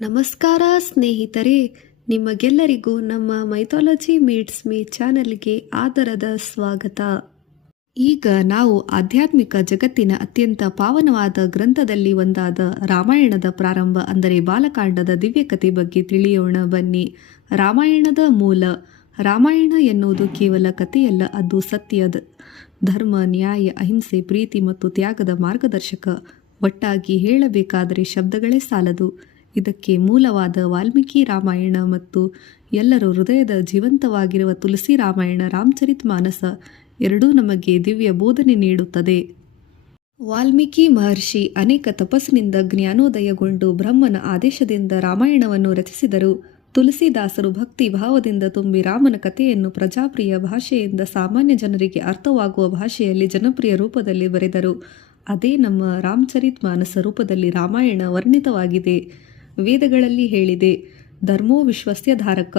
ನಮಸ್ಕಾರ ಸ್ನೇಹಿತರೆ, ನಿಮಗೆಲ್ಲರಿಗೂ ನಮ್ಮ ಮೈಥಾಲಜಿ ಮೀಟ್ಸ್ ಮೀ ಚಾನೆಲ್ಗೆ ಆದರದ ಸ್ವಾಗತ. ಈಗ ನಾವು ಆಧ್ಯಾತ್ಮಿಕ ಜಗತ್ತಿನ ಅತ್ಯಂತ ಪಾವನವಾದ ಗ್ರಂಥದಲ್ಲಿ ಒಂದಾದ ರಾಮಾಯಣದ ಪ್ರಾರಂಭ ಅಂದರೆ ಬಾಲಕಾಂಡದ ದಿವ್ಯಕಥೆ ಬಗ್ಗೆ ತಿಳಿಯೋಣ ಬನ್ನಿ. ರಾಮಾಯಣದ ಮೂಲ. ರಾಮಾಯಣ ಎನ್ನುವುದು ಕೇವಲ ಕಥೆಯಲ್ಲ, ಅದು ಸತ್ಯದ, ಧರ್ಮ, ನ್ಯಾಯ, ಅಹಿಂಸೆ, ಪ್ರೀತಿ ಮತ್ತು ತ್ಯಾಗದ ಮಾರ್ಗದರ್ಶಕ. ಒಟ್ಟಾಗಿ ಹೇಳಬೇಕಾದರೆ ಶಬ್ದಗಳೇ ಸಾಲದು. ಇದಕ್ಕೆ ಮೂಲವಾದ ವಾಲ್ಮೀಕಿ ರಾಮಾಯಣ ಮತ್ತು ಎಲ್ಲರ ಹೃದಯದ ಜೀವಂತವಾಗಿರುವ ತುಳಸಿ ರಾಮಾಯಣ, ರಾಮಚರಿತ್ ಮಾನಸ ಎರಡೂ ನಮಗೆ ದಿವ್ಯ ಬೋಧನೆ ನೀಡುತ್ತದೆ. ವಾಲ್ಮೀಕಿ ಮಹರ್ಷಿ ಅನೇಕ ತಪಸ್ಸಿನಿಂದ ಜ್ಞಾನೋದಯಗೊಂಡು ಬ್ರಹ್ಮನ ಆದೇಶದಿಂದ ರಾಮಾಯಣವನ್ನು ರಚಿಸಿದರು. ತುಳಸಿದಾಸರು ಭಕ್ತಿ ಭಾವದಿಂದ ತುಂಬಿ ರಾಮನ ಕಥೆಯನ್ನು ಪ್ರಜಾಪ್ರಿಯ ಭಾಷೆಯಿಂದ ಸಾಮಾನ್ಯ ಜನರಿಗೆ ಅರ್ಥವಾಗುವ ಭಾಷೆಯಲ್ಲಿ ಜನಪ್ರಿಯ ರೂಪದಲ್ಲಿ ಬರೆದರು. ಅದೇ ನಮ್ಮ ರಾಮಚರಿತ್ ಮಾನಸ ರೂಪದಲ್ಲಿ ರಾಮಾಯಣ ವರ್ಣಿತವಾಗಿದೆ. ವೇದಗಳಲ್ಲಿ ಹೇಳಿದೆ, ಧರ್ಮೋ ವಿಶ್ವಸ್ಯ ಧಾರಕ,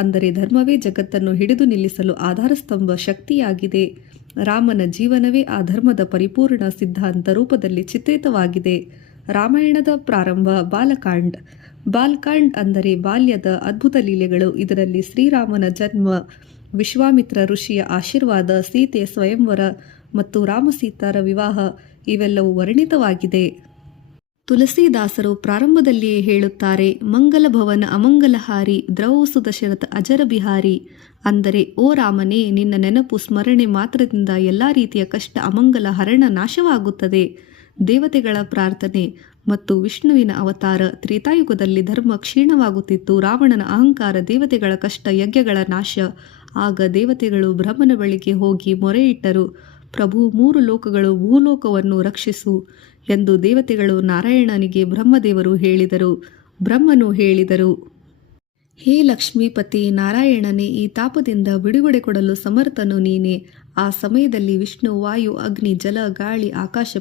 ಅಂದರೆ ಧರ್ಮವೇ ಜಗತ್ತನ್ನು ಹಿಡಿದು ನಿಲ್ಲಿಸಲು ಆಧಾರಸ್ತಂಭ ಶಕ್ತಿಯಾಗಿದೆ. ರಾಮನ ಜೀವನವೇ ಆ ಧರ್ಮದ ಪರಿಪೂರ್ಣ ಸಿದ್ಧಾಂತ ರೂಪದಲ್ಲಿ ಚಿತ್ರಿತವಾಗಿದೆ. ರಾಮಾಯಣದ ಪ್ರಾರಂಭ ಬಾಲಕಾಂಡ್. ಬಾಲಕಾಂಡ್ ಅಂದರೆ ಬಾಲ್ಯದ ಅದ್ಭುತ ಲೀಲೆಗಳು. ಇದರಲ್ಲಿ ಶ್ರೀರಾಮನ ಜನ್ಮ, ವಿಶ್ವಾಮಿತ್ರ ಋಷಿಯ ಆಶೀರ್ವಾದ, ಸೀತೆಯ ಸ್ವಯಂವರ ಮತ್ತು ರಾಮಸೀತಾರ ವಿವಾಹ ಇವೆಲ್ಲವೂ ವರ್ಣಿತವಾಗಿದೆ. ತುಳಸಿದಾಸರು ಪ್ರಾರಂಭದಲ್ಲಿಯೇ ಹೇಳುತ್ತಾರೆ, ಮಂಗಲ ಭವನ ಅಮಂಗಲಹಾರಿ ದ್ರೌಸು ದಶರಥ ಅಜರ ಬಿಹಾರಿ, ಅಂದರೆ ಓ ರಾಮನೇ, ನಿನ್ನ ನೆನಪು ಸ್ಮರಣೆ ಮಾತ್ರದಿಂದ ಎಲ್ಲ ರೀತಿಯ ಕಷ್ಟ, ಅಮಂಗಲ, ಹರಣ ನಾಶವಾಗುತ್ತದೆ. ದೇವತೆಗಳ ಪ್ರಾರ್ಥನೆ ಮತ್ತು ವಿಷ್ಣುವಿನ ಅವತಾರ. ತ್ರೇತಾಯುಗದಲ್ಲಿ ಧರ್ಮ ಕ್ಷೀಣವಾಗುತ್ತಿತ್ತು. ರಾವಣನ ಅಹಂಕಾರ, ದೇವತೆಗಳ ಕಷ್ಟ, ಯಜ್ಞಗಳ ನಾಶ. ಆಗ ದೇವತೆಗಳು ಬ್ರಹ್ಮನ ಬಳಿಗೆ ಹೋಗಿ ಮೊರೆಯಿಟ್ಟರು, ಪ್ರಭು, 3 ಲೋಕಗಳು, ಭೂಲೋಕವನ್ನು ರಕ್ಷಿಸು ಎಂದು ದೇವತೆಗಳು ನಾರಾಯಣನಿಗೆ ಬ್ರಹ್ಮದೇವರು ಹೇಳಿದರು. ಬ್ರಹ್ಮನು ಹೇಳಿದರು, ಹೇ ಲಕ್ಷ್ಮೀಪತಿ ನಾರಾಯಣನೇ, ಈ ತಾಪದಿಂದ ಬಿಡುಗಡೆ ಕೊಡಲು ಸಮರ್ಥನು ನೀನೆ. ಆ ಸಮಯದಲ್ಲಿ ವಿಷ್ಣು ವಾಯು, ಅಗ್ನಿ, ಜಲ, ಗಾಳಿ, ಆಕಾಶ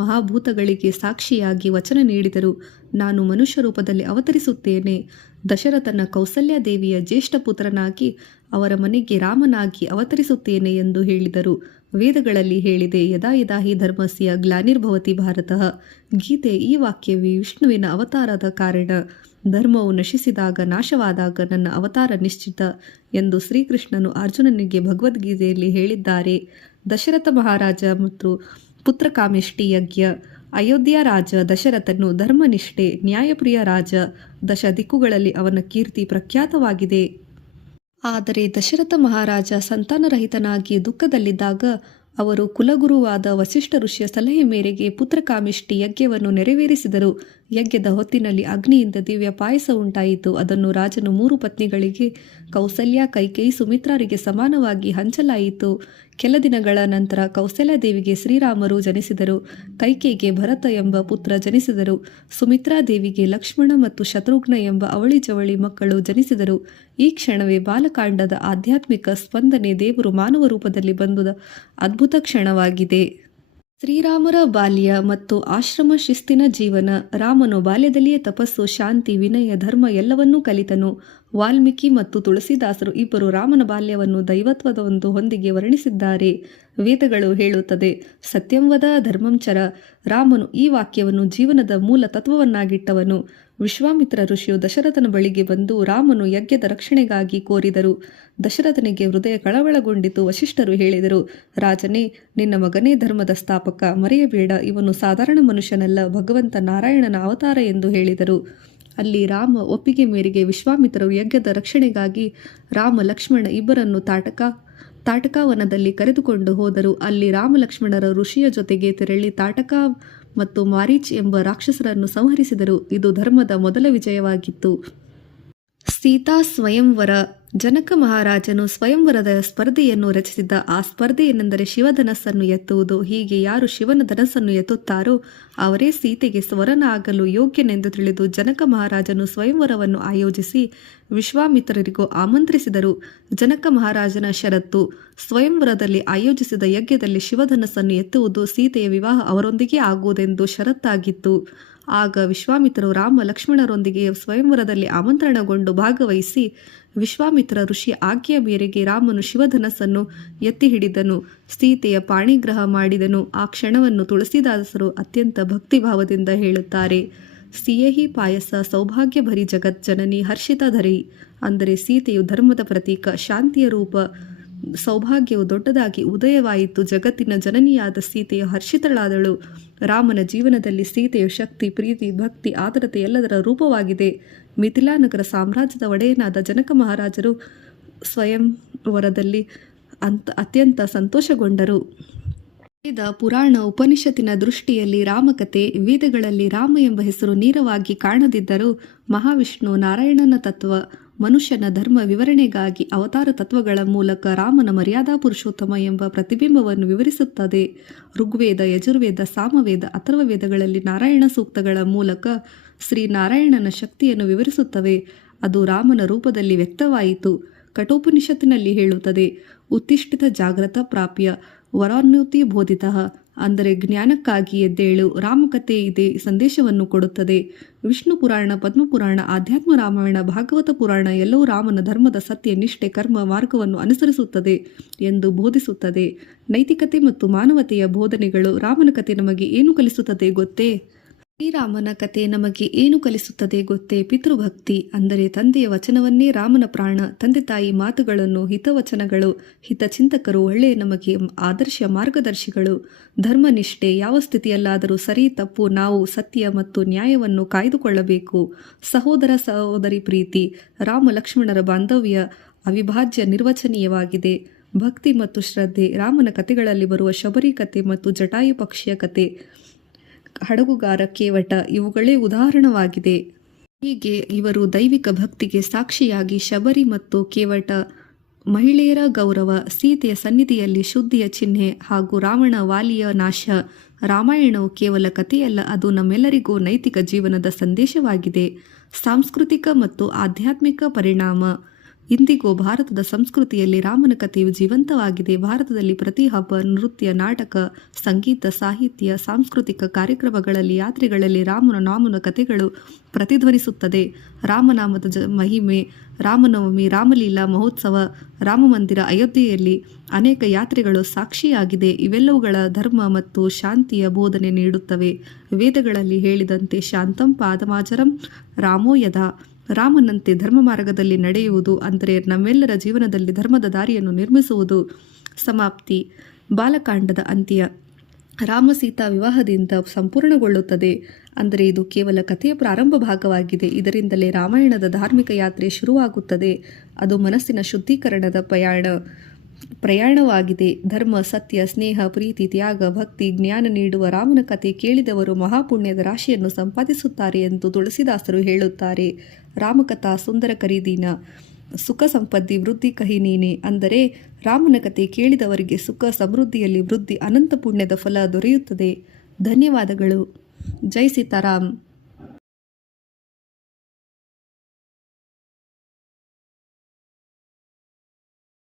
ಮಹಾಭೂತಗಳಿಗೆ ಸಾಕ್ಷಿಯಾಗಿ ವಚನ ನೀಡಿದರು, ನಾನು ಮನುಷ್ಯ ರೂಪದಲ್ಲಿ ಅವತರಿಸುತ್ತೇನೆ. ದಶರಥನ ಕೌಸಲ್ಯಾದೇವಿಯ ಜ್ಯೇಷ್ಠ ಪುತ್ರನಾಗಿ ಅವರ ಮನೆಗೆ ರಾಮನಾಗಿ ಅವತರಿಸುತ್ತೇನೆ ಎಂದು ಹೇಳಿದರು. ವೇದಗಳಲ್ಲಿ ಹೇಳಿದೆ, ಯದಾ ಯದಾ ಹಿ ಧರ್ಮಸ್ಯ ಗ್ಲಾನಿರ್ಭವತಿ ಭಾರತಃ. ಗೀತೆ ಈ ವಾಕ್ಯವೇ ವಿಷ್ಣುವಿನ ಅವತಾರದ ಕಾರಣ. ಧರ್ಮವು ನಶಿಸಿದಾಗ, ನಾಶವಾದಾಗ ನನ್ನ ಅವತಾರ ನಿಶ್ಚಿತ ಎಂದು ಶ್ರೀಕೃಷ್ಣನು ಅರ್ಜುನನಿಗೆ ಭಗವದ್ಗೀತೆಯಲ್ಲಿ ಹೇಳಿದ್ದಾರೆ. ದಶರಥ ಮಹಾರಾಜ ಮತ್ತು ಪುತ್ರಕಾಮೇಷ್ಟಿ ಯಜ್ಞ. ಅಯೋಧ್ಯ ರಾಜ ದಶರಥನು ಧರ್ಮನಿಷ್ಠೆ, ನ್ಯಾಯಪ್ರಿಯ ರಾಜ. ದಶ ದಿಕ್ಕುಗಳಲ್ಲಿ ಅವನ ಕೀರ್ತಿ ಪ್ರಖ್ಯಾತವಾಗಿದೆ. ಆದರೆ ದಶರಥ ಮಹಾರಾಜ ಸಂತಾನರಹಿತನಾಗಿ ದುಃಖದಲ್ಲಿದ್ದಾಗ ಅವರು ಕುಲಗುರುವಾದ ವಸಿಷ್ಠ ಋಷಿಯ ಸಲಹೆ ಮೇರೆಗೆ ಪುತ್ರಕಾಮೇಷ್ಟಿ ಯಜ್ಞವನ್ನು ನೆರವೇರಿಸಿದರು. ಯಜ್ಞದ ಹೊತ್ತಿನಲ್ಲಿ ಅಗ್ನಿಯಿಂದ ದಿವ್ಯ ಪಾಯಸ ಉಂಟಾಯಿತು. ಅದನ್ನು ರಾಜನು 3 ಪತ್ನಿಗಳಿಗೆ, ಕೌಸಲ್ಯ, ಕೈಕೇಯಿ, ಸುಮಿತ್ರಾರಿಗೆ ಸಮಾನವಾಗಿ ಹಂಚಲಾಯಿತು. ಕೆಲ ದಿನಗಳ ನಂತರ ಕೌಸಲ್ಯಾದೇವಿಗೆ ಶ್ರೀರಾಮರು ಜನಿಸಿದರು. ಕೈಕೇಯಿಗೆ ಭರತ ಎಂಬ ಪುತ್ರ ಜನಿಸಿದರು. ಸುಮಿತ್ರಾದೇವಿಗೆ ಲಕ್ಷ್ಮಣ ಮತ್ತು ಶತ್ರುಘ್ನ ಎಂಬ ಅವಳಿ ಜವಳಿ ಮಕ್ಕಳು ಜನಿಸಿದರು. ಈ ಕ್ಷಣವೇ ಬಾಲಕಾಂಡದ ಆಧ್ಯಾತ್ಮಿಕ ಸ್ಪಂದನೆ. ದೇವರು ಮಾನವ ರೂಪದಲ್ಲಿ ಬಂದ ಅದ್ಭುತ ಕ್ಷಣವಾಗಿದೆ. ಶ್ರೀರಾಮರ ಬಾಲ್ಯ ಮತ್ತು ಆಶ್ರಮ ಶಿಸ್ತಿನ ಜೀವನ. ರಾಮನು ಬಾಲ್ಯದಲ್ಲಿಯೇ ತಪಸ್ಸು, ಶಾಂತಿ, ವಿನಯ, ಧರ್ಮ ಎಲ್ಲವನ್ನೂ ಕಲಿತನು. ವಾಲ್ಮೀಕಿ ಮತ್ತು ತುಳಸಿದಾಸರು ಇಬ್ಬರು ರಾಮನ ಬಾಲ್ಯವನ್ನು ದೈವತ್ವದ ಒಂದು ಹೊಂದಿಗೆ ವರ್ಣಿಸಿದ್ದಾರೆ. ವೇದಗಳು ಹೇಳುತ್ತದೆ, ಸತ್ಯಂವದ ಧರ್ಮಂಚರ. ರಾಮನು ಈ ವಾಕ್ಯವನ್ನು ಜೀವನದ ಮೂಲ ತತ್ವವನ್ನಾಗಿಟ್ಟವನು. ವಿಶ್ವಾಮಿತ್ರ ಋಷಿಯು ದಶರಥನ ಬಳಿಗೆ ಬಂದು ರಾಮನು ಯಜ್ಞದ ರಕ್ಷಣೆಗಾಗಿ ಕೋರಿದರು. ದಶರಥನಿಗೆ ಹೃದಯ ಕಳವಳಗೊಂಡಿತು. ವಸಿಷ್ಠರು ಹೇಳಿದರು, ರಾಜನೇ, ನಿನ್ನ ಮಗನೇ ಧರ್ಮದ ಸ್ಥಾಪಕ, ಮರೆಯಬೇಡ, ಇವನು ಸಾಧಾರಣ ಮನುಷ್ಯನಲ್ಲ, ಭಗವಂತ ನಾರಾಯಣನ ಅವತಾರ ಎಂದು ಹೇಳಿದರು. ಅಲ್ಲಿ ರಾಮ ಒಪ್ಪಿಗೆ ಮೇರೆಗೆ ವಿಶ್ವಾಮಿತ್ರರು ಯಜ್ಞದ ರಕ್ಷಣೆಗಾಗಿ ರಾಮ, ಲಕ್ಷ್ಮಣ ಇಬ್ಬರನ್ನು ತಾಟಕಾವನದಲ್ಲಿ ಕರೆದುಕೊಂಡು ಹೋದರು. ಅಲ್ಲಿ ರಾಮ ಲಕ್ಷ್ಮಣರ ಋಷಿಯ ಜೊತೆಗೆ ತೆರಳಿ ತಾಟಕ ಮತ್ತು ಮಾರೀಚ್ ಎಂಬ ರಾಕ್ಷಸರನ್ನು ಸಂಹರಿಸಿದರು. ಇದು ಧರ್ಮದ ಮೊದಲ ವಿಜಯವಾಗಿತ್ತು. ಸೀತಾ ಸ್ವಯಂವರ. ಜನಕ ಮಹಾರಾಜನು ಸ್ವಯಂವರದ ಸ್ಪರ್ಧೆಯನ್ನು ರಚಿಸಿದ್ದ. ಆ ಸ್ಪರ್ಧೆ ಏನೆಂದರೆ ಶಿವಧನಸ್ಸನ್ನು ಎತ್ತುವುದು. ಹೀಗೆ ಯಾರು ಶಿವನ ಧನಸ್ಸನ್ನು ಎತ್ತುತ್ತಾರೋ ಅವರೇ ಸೀತೆಗೆ ಸ್ವರನಾಗಲು ಯೋಗ್ಯನೆಂದು ತಿಳಿದು ಜನಕ ಮಹಾರಾಜನು ಸ್ವಯಂವರವನ್ನು ಆಯೋಜಿಸಿ ವಿಶ್ವಾಮಿತ್ರರಿಗೂ ಆಮಂತ್ರಿಸಿದರು. ಜನಕ ಮಹಾರಾಜನ ಷರತ್ತು, ಸ್ವಯಂವರದಲ್ಲಿ ಆಯೋಜಿಸಿದ ಯಜ್ಞದಲ್ಲಿ ಶಿವಧನಸ್ಸನ್ನು ಎತ್ತುವುದು, ಸೀತೆಯ ವಿವಾಹ ಅವರೊಂದಿಗೆ ಆಗುವುದೆಂದು ಷರತ್ತಾಗಿತ್ತು. ಆಗ ವಿಶ್ವಾಮಿತ್ರರು ರಾಮ ಲಕ್ಷ್ಮಣರೊಂದಿಗೆ ಸ್ವಯಂವರದಲ್ಲಿ ಆಮಂತ್ರಣಗೊಂಡು ಭಾಗವಹಿಸಿ ವಿಶ್ವಾಮಿತ್ರ ಋಷಿಯ ಆಜ್ಞೆಯ ಮೇರೆಗೆ ರಾಮನು ಶಿವಧನಸ್ಸನ್ನು ಎತ್ತಿ ಹಿಡಿದನು, ಸೀತೆಯ ಪಾಣಿಗ್ರಹ ಮಾಡಿದನು. ಆ ಕ್ಷಣವನ್ನು ತುಳಸಿದಾಸರು ಅತ್ಯಂತ ಭಕ್ತಿಭಾವದಿಂದ ಹೇಳುತ್ತಾರೆ. ಸಿಯೇಹಿ ಪಾಯಸ ಸೌಭಾಗ್ಯ ಭರಿ ಜಗತ್ ಜನನಿ ಹರ್ಷಿತಧರಿ. ಅಂದರೆ ಸೀತೆಯು ಧರ್ಮದ ಪ್ರತೀಕ, ಶಾಂತಿಯ ರೂಪ. ಸೌಭಾಗ್ಯವು ದೊಡ್ಡದಾಗಿ ಉದಯವಾಯಿತು. ಜಗತ್ತಿನ ಜನನಿಯಾದ ಸೀತೆಯು ಹರ್ಷಿತಳಾದಳು. ರಾಮನ ಜೀವನದಲ್ಲಿ ಸೀತೆಯು ಶಕ್ತಿ, ಪ್ರೀತಿ, ಭಕ್ತಿ, ಆದರತೆ ಎಲ್ಲದರ ರೂಪವಾಗಿದೆ. ಮಿಥಿಲಾನಗರ ಸಾಮ್ರಾಜ್ಯದ ಒಡೆಯನಾದ ಜನಕ ಮಹಾರಾಜರು ಸ್ವಯಂವರದಲ್ಲಿ ಅತ್ಯಂತ ಸಂತೋಷಗೊಂಡರು. ವೇದ, ಪುರಾಣ, ಉಪನಿಷತ್ತಿನ ದೃಷ್ಟಿಯಲ್ಲಿ ರಾಮಕಥೆ, ವೇದಗಳಲ್ಲಿ ರಾಮ ಎಂಬ ಹೆಸರು ನೇರವಾಗಿ ಕಾಣದಿದ್ದರೂ ಮಹಾವಿಷ್ಣು ನಾರಾಯಣನ ತತ್ವ, ಮನುಷ್ಯನ ಧರ್ಮ ವಿವರಣೆಗಾಗಿ ಅವತಾರ ತತ್ವಗಳ ಮೂಲಕ ರಾಮನ ಮರ್ಯಾದಾ ಪುರುಷೋತ್ತಮ ಎಂಬ ಪ್ರತಿಬಿಂಬವನ್ನು ವಿವರಿಸುತ್ತದೆ. ಋಗ್ವೇದ, ಯಜುರ್ವೇದ, ಸಾಮವೇದ, ಅಥರ್ವವೇದಗಳಲ್ಲಿ ನಾರಾಯಣ ಸೂಕ್ತಗಳ ಮೂಲಕ ಶ್ರೀನಾರಾಯಣನ ಶಕ್ತಿಯನ್ನು ವಿವರಿಸುತ್ತವೆ. ಅದು ರಾಮನ ರೂಪದಲ್ಲಿ ವ್ಯಕ್ತವಾಯಿತು. ಕಠೋಪನಿಷತ್ತಿನಲ್ಲಿ ಹೇಳುತ್ತದೆ, ಉತ್ತಿಷ್ಠಿತ ಜಾಗ್ರತ ಪ್ರಾಪ್ಯ ವರಾನ್ಯೋತಿ ಬೋಧಿತಃ, ಅಂದರೆ ಜ್ಞಾನಕ್ಕಾಗಿ ಎದ್ದೇಳು. ರಾಮಕಥೆ ಇದೇ ಸಂದೇಶವನ್ನು ಕೊಡುತ್ತದೆ. ವಿಷ್ಣು ಪುರಾಣ, ಪದ್ಮಪುರಾಣ, ಆಧ್ಯಾತ್ಮ ರಾಮಾಯಣ, ಭಾಗವತ ಪುರಾಣ ಎಲ್ಲವೂ ರಾಮನ ಧರ್ಮದ ಸತ್ಯ, ನಿಷ್ಠೆ, ಕರ್ಮ ಮಾರ್ಗವನ್ನು ಅನುಸರಿಸುತ್ತದೆ ಎಂದು ಬೋಧಿಸುತ್ತದೆ. ನೈತಿಕತೆ ಮತ್ತು ಮಾನವತೆಯ ಬೋಧನೆಗಳು. ರಾಮನ ಕಥೆ ನಮಗೆ ಏನು ಕಲಿಸುತ್ತದೆ ಗೊತ್ತೇ? ಶ್ರೀರಾಮನ ಕಥೆ ನಮಗೆ ಏನು ಕಲಿಸುತ್ತದೆ ಗೊತ್ತೇ? ಪಿತೃಭಕ್ತಿ, ಅಂದರೆ ತಂದೆಯ ವಚನವನ್ನೇ ರಾಮನ ಪ್ರಾಣ. ತಂದೆ ತಾಯಿ ಮಾತುಗಳನ್ನು, ಹಿತವಚನಗಳು, ಹಿತಚಿಂತಕರು, ಒಳ್ಳೆಯ ನಮಗೆ ಆದರ್ಶ ಮಾರ್ಗದರ್ಶಿಗಳು. ಧರ್ಮನಿಷ್ಠೆ, ಯಾವ ಸ್ಥಿತಿಯಲ್ಲಾದರೂ ಸರಿ ತಪ್ಪು ನಾವು ಸತ್ಯ ಮತ್ತು ನ್ಯಾಯವನ್ನು ಕಾಯ್ದುಕೊಳ್ಳಬೇಕು. ಸಹೋದರ ಸಹೋದರಿ ಪ್ರೀತಿ, ರಾಮ ಲಕ್ಷ್ಮಣರ ಬಾಂಧವ್ಯ ಅವಿಭಾಜ್ಯ ನಿರ್ವಚನೀಯವಾಗಿದೆ. ಭಕ್ತಿ ಮತ್ತು ಶ್ರದ್ಧೆ, ರಾಮನ ಕಥೆಗಳಲ್ಲಿ ಬರುವ ಶಬರಿ ಕಥೆ ಮತ್ತು ಜಟಾಯು ಪಕ್ಷಿಯ ಕಥೆ, ಹಡಗುಗಾರ ಕೇವಟ ಇವುಗಳೇ ಉದಾಹರಣವಾಗಿದೆ. ಹೀಗೆ ಇವರು ದೈವಿಕ ಭಕ್ತಿಗೆ ಸಾಕ್ಷಿಯಾಗಿ ಶಬರಿ ಮತ್ತು ಕೇವಟ ಮಹಿಳೆಯರ ಗೌರವ, ಸೀತೆಯ ಸನ್ನಿಧಿಯಲ್ಲಿ ಶುದ್ಧಿಯ ಚಿಹ್ನೆ ಹಾಗೂ ರಾವಣ ವಾಲಿಯ ನಾಶ. ರಾಮಾಯಣವು ಕೇವಲ ಕಥೆಯಲ್ಲ, ಅದು ನಮ್ಮೆಲ್ಲರಿಗೂ ನೈತಿಕ ಜೀವನದ ಸಂದೇಶವಾಗಿದೆ. ಸಾಂಸ್ಕೃತಿಕ ಮತ್ತು ಆಧ್ಯಾತ್ಮಿಕ ಪರಿಣಾಮ. ಇಂದಿಗೂ ಭಾರತದ ಸಂಸ್ಕೃತಿಯಲ್ಲಿ ರಾಮನ ಕಥೆಯು ಜೀವಂತವಾಗಿದೆ. ಭಾರತದಲ್ಲಿ ಪ್ರತಿ ಹಬ್ಬ, ನೃತ್ಯ, ನಾಟಕ, ಸಂಗೀತ, ಸಾಹಿತ್ಯ, ಸಾಂಸ್ಕೃತಿಕ ಕಾರ್ಯಕ್ರಮಗಳಲ್ಲಿ, ಯಾತ್ರೆಗಳಲ್ಲಿ ರಾಮನ ಕಥೆಗಳು ಪ್ರತಿಧ್ವನಿಸುತ್ತದೆ. ರಾಮನಾಮದ ಮಹಿಮೆ, ರಾಮನವಮಿ, ರಾಮಲೀಲಾ ಮಹೋತ್ಸವ, ರಾಮಮಂದಿರ ಅಯೋಧ್ಯೆಯಲ್ಲಿ ಅನೇಕ ಯಾತ್ರೆಗಳು ಸಾಕ್ಷಿಯಾಗಿದೆ. ಇವೆಲ್ಲವುಗಳ ಧರ್ಮ ಮತ್ತು ಶಾಂತಿಯ ಬೋಧನೆ ನೀಡುತ್ತವೆ. ವೇದಗಳಲ್ಲಿ ಹೇಳಿದಂತೆ ಶಾಂತಂ ಪಾದಮಾಚರಂ ರಾಮೋ ಯದಾ, ರಾಮನಂತೆ ಧರ್ಮ ಮಾರ್ಗದಲ್ಲಿ ನಡೆಯುವುದು ಅಂದರೆ ನಮ್ಮೆಲ್ಲರ ಜೀವನದಲ್ಲಿ ಧರ್ಮದ ದಾರಿಯನ್ನು ನಿರ್ಮಿಸುವುದು. ಸಮಾಪ್ತಿ. ಬಾಲಕಾಂಡದ ಅಂತ್ಯ ರಾಮ ಸೀತಾ ವಿವಾಹದಿಂದ ಸಂಪೂರ್ಣಗೊಳ್ಳುತ್ತದೆ. ಅಂದರೆ ಇದು ಕೇವಲ ಕಥೆಯ ಪ್ರಾರಂಭ ಭಾಗವಾಗಿದೆ. ಇದರಿಂದಲೇ ರಾಮಾಯಣದ ಧಾರ್ಮಿಕ ಯಾತ್ರೆ ಶುರುವಾಗುತ್ತದೆ. ಅದು ಮನಸ್ಸಿನ ಶುದ್ಧೀಕರಣದ ಪ್ರಯಾಣವಾಗಿದೆ. ಧರ್ಮ, ಸತ್ಯ, ಸ್ನೇಹ, ಪ್ರೀತಿ, ತ್ಯಾಗ, ಭಕ್ತಿ, ಜ್ಞಾನ ನೀಡುವ ರಾಮನ ಕಥೆ ಕೇಳಿದವರು ಮಹಾಪುಣ್ಯದ ರಾಶಿಯನ್ನು ಸಂಪಾದಿಸುತ್ತಾರೆ ಎಂದು ತುಳಸಿದಾಸರು ಹೇಳುತ್ತಾರೆ. ರಾಮಕಥಾ ಸುಂದರ ಕರಿದೀನ, ಸುಖ ಸಂಪತ್ತಿ ವೃದ್ಧಿ ಕಹಿ ನೀನೆ. ಅಂದರೆ ರಾಮನ ಕಥೆ ಕೇಳಿದವರಿಗೆ ಸುಖ ಸಮೃದ್ಧಿಯಲ್ಲಿ ವೃದ್ಧಿ, ಅನಂತ ಪುಣ್ಯದ ಫಲ ದೊರೆಯುತ್ತದೆ. ಧನ್ಯವಾದಗಳು. ಜೈ ಸೀತಾರಾಮ್.